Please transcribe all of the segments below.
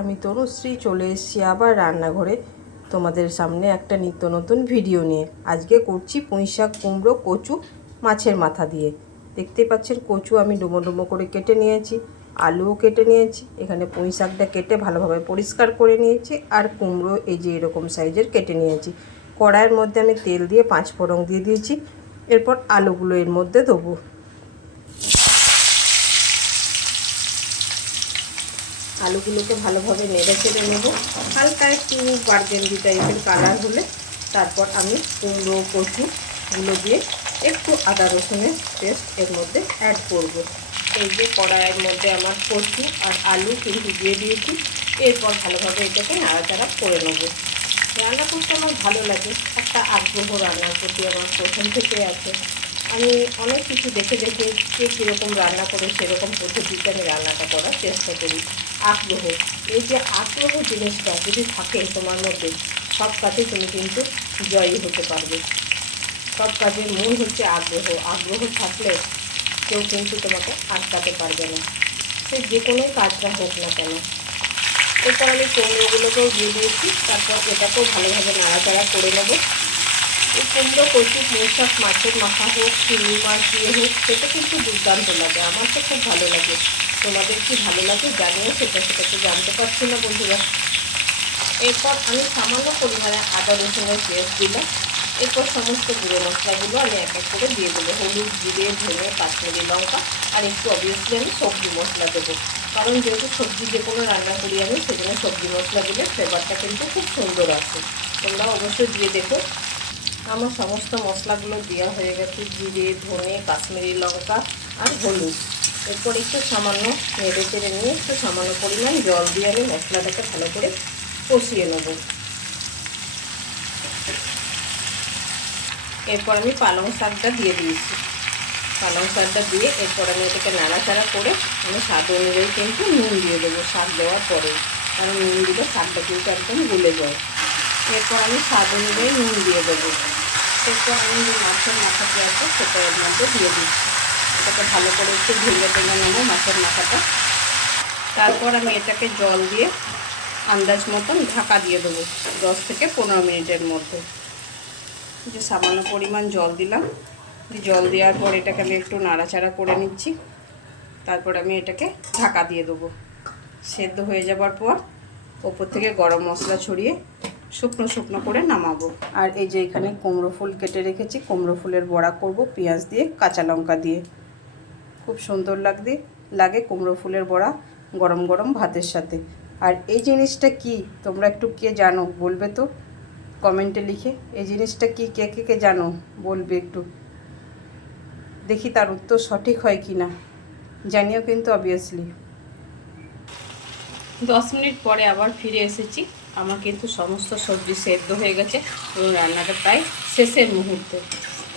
আমি তনুশ্রী চলে এসেছি আবার রান্নাঘরে তোমাদের সামনে একটা নিত্য নতুন ভিডিও নিয়ে। আজকে করছি পুঁই শাক, কুমড়ো, কচু, মাছের মাথা দিয়ে। দেখতে পাচ্ছেন কচু আমি ডুমো ডুমো করে কেটে নিয়েছি, আলুও কেটে নিয়েছি, এখানে পুঁই শাকটা কেটে ভালোভাবে পরিষ্কার করে নিয়েছি আর কুমড়ো এই যে এরকম সাইজের কেটে নিয়েছি। কড়াইয়ের মধ্যে আমি তেল দিয়ে পাঁচ ফোড়ন দিয়ে দিয়েছি, এরপর আলুগুলো এর মধ্যে দেবো। আলুগুলোকে ভালোভাবে নেড়ে চেড়ে নেব। হালকা একটু বার্গেন্ডি টাইপের কালার হলে তারপর আমি কুমড়ো কচুগুলো দিয়ে একটু আদা রসুনের পেস্ট এর মধ্যে অ্যাড করব। এই যে কড়াইয়ের মধ্যে আমার কচু আর আলু কিন্তু দিয়ে দিয়েছি, এরপর ভালোভাবে এটাকে নাড়াচাড়া করে নেব। রান্না করতে আমার ভালো লাগে, একটা আগ্রহ রান্নার প্রতি আমার প্রথম থেকে আছে। আমি অনেক কিছু দেখে দেখে কে কীরকম রান্না করে সেরকম পদ্ধতিতে আমি রান্নাটা করার চেষ্টা করি। আগ্রহ। এই যে আগ্রহ জিনিসটা যদি থাকে তোমার মধ্যে, সব কাজে তুমি কিন্তু জয়ী হতে পারবে। সব কাজের মূল হচ্ছে আগ্রহ। আগ্রহ থাকলে কেউ কিন্তু তোমাকে আটকাতে পারবে না। সে যে কোনো কাজটা হোক না কেন। এরপর আমি কুমড়োগুলোকেও দিয়ে দিয়েছি, তারপর এটাকেও ভালোভাবে নাড়াচাড়া করে নেব। এই কুমড়ো, কচু মৌশাক মাছের মাথা হোক চিংড়ি মাছ দিয়ে হোক, সেটা কিন্তু দুর্দান্ত লাগে। আমার তো খুব ভালো লাগে। তোমাদের কি ভালো লাগে জানিও, সেটা সেটা তো জানতে পারছি না বন্ধুরা। এরপর আমি সামান্য পরিমাণে আদা, রসুনের পেস্ট দিলাম। এরপর সমস্ত গুঁড়ো মশলাগুলো আমি এক এক করে দিয়ে দেবো। হলুদ, জিরে, ধনে, কাশ্মীরি লঙ্কা আর একটু অবভিয়াসলি আমি সবজি মশলা দেবো। কারণ যেহেতু সবজি যে কোনো রান্না করি আমি, সেজন্য সবজি মশলা দিলে ফ্লেভারটা কিন্তু খুব সুন্দর আসে। তোমরা অবশ্যই দিয়ে দেখো। আমার সমস্ত মশলাগুলো দেওয়া হয়ে গেছে। জিরে, ধনে, কাশ্মীরি লঙ্কা আর হলুদ। এরপর একটু সামান্য নেড়ে চেড়ে নিয়ে একটু সামান্য পরিমাণ জল দিয়ে আমি মশলাটাকে ভালো করে কষিয়ে নেব। এরপর আমি পালং শাকটা দিয়ে দিয়েছি। পালং শাকটা দিয়ে এরপর আমি এটাকে নাড়াচাড়া করে আমি স্বাদ অনুযায়ী কিন্তু নুন দিয়ে দেবো শাক দেওয়ার পরে, কারণ নুন দিলে শাকটা কিন্তু একদম গলে যায়। এরপর আমি স্বাদ অনুযায়ী নুন দিয়ে দেবো। এরপর আমি মাছের আছে সেটা এর মধ্যে দিয়ে দিচ্ছি। এটাকে ভালো করে একটু ভেঙে ভেঙে নেব মাছের মাথাটা। তারপর আমি এটাকে জল দিয়ে আন্দাজ মতন ঢাকা দিয়ে দেবো দশ থেকে পনেরো মিনিটের মধ্যে। যে সামান্য পরিমাণ জল দিলাম। জল দেওয়ার পর এটাকে আমি একটু নাড়াচাড়া করে নিচ্ছি। তারপর আমি এটাকে ঢাকা দিয়ে দেবো। সেদ্ধ হয়ে যাবার পর ওপর থেকে গরম মশলা ছড়িয়ে শুকনো শুকনো করে নামাবো। আর এই যে এখানে কুমড়ো ফুল কেটে রেখেছি, কুমড়ো ফুলের বড়া করব পেঁয়াজ দিয়ে, কাঁচা লঙ্কা দিয়ে। খুব সুন্দর লাগবে লাগে কুমড়ো ফুলের বড়া গরম গরম ভাতের সাথে। আর এই জিনিসটা কি? তোমরা একটু কে জানো? বলবে তো? কমেন্টে লিখে। এই জিনিসটা কি? কে কে কে জানো? বলবে একটু। দেখি তার উত্তর সঠিক হয় কি না। জানিও কিন্তু অবভিয়াসলি দশ মিনিট পরে আবার ফিরে এসেছি। আমার কিন্তু সমস্ত সবজি সেদ্ধ হয়ে গেছে এবং রান্নাটা প্রায় শেষের মুহূর্তে।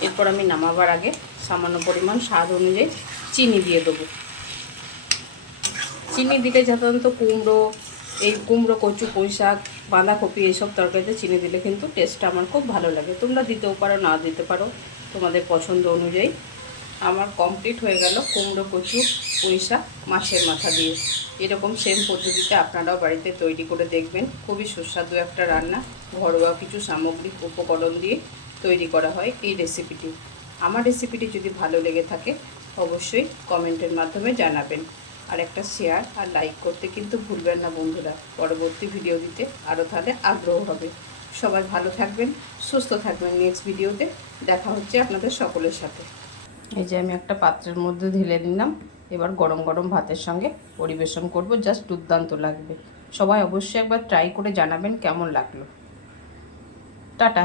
এরপর আমি নামাবার আগে সামান্য পরিমাণ স্বাদ অনুযায়ী চিনি দিয়ে দেবো। চিনি দিলে সাধারণত কুমড়ো, এই কুমড়ো, কচু, পুঁই শাক, বাঁধাকপি এইসব তরকারিতে চিনি দিলে কিন্তু টেস্টটা আমার খুব ভালো লাগে। তোমরা দিতেও পারো, না দিতে পারো, তোমাদের পছন্দ অনুযায়ী। আমার কমপ্লিট হয়ে গেল কুমড়ো, কচু, পুঁই শাক মাছের মাথা দিয়ে। এরকম সেম পদ্ধতিতে আপনারাও বাড়িতে তৈরি করে দেখবেন। খুবই সুস্বাদু একটা রান্না। ঘরোয়া কিছু সামগ্রিক উপকরণ দিয়ে তৈরি করা হয় এই রেসিপিটি আমার রেসিপিটি যদি ভালো লেগে থাকে, অবশ্যই কমেন্টের মাধ্যমে জানাবেন। আর একটা শেয়ার আর লাইক করতে কিন্তু ভুলবেন না বন্ধুরা। পরবর্তী ভিডিও দিতে আরও তাহলে আগ্রহ হবে। সবাই ভালো থাকবেন, সুস্থ থাকবেন নেক্সট ভিডিওতে দেখা হচ্ছে আপনাদের সকলের সাথে। এই যে আমি একটা পাত্রের মধ্যে ঢেলে নিলাম। এবার গরম গরম ভাতের সঙ্গে পরিবেশন করব জাস্ট দুর্দান্ত লাগবে। সবাই অবশ্যই একবার ট্রাই করে জানাবেন কেমন লাগল। টাটা।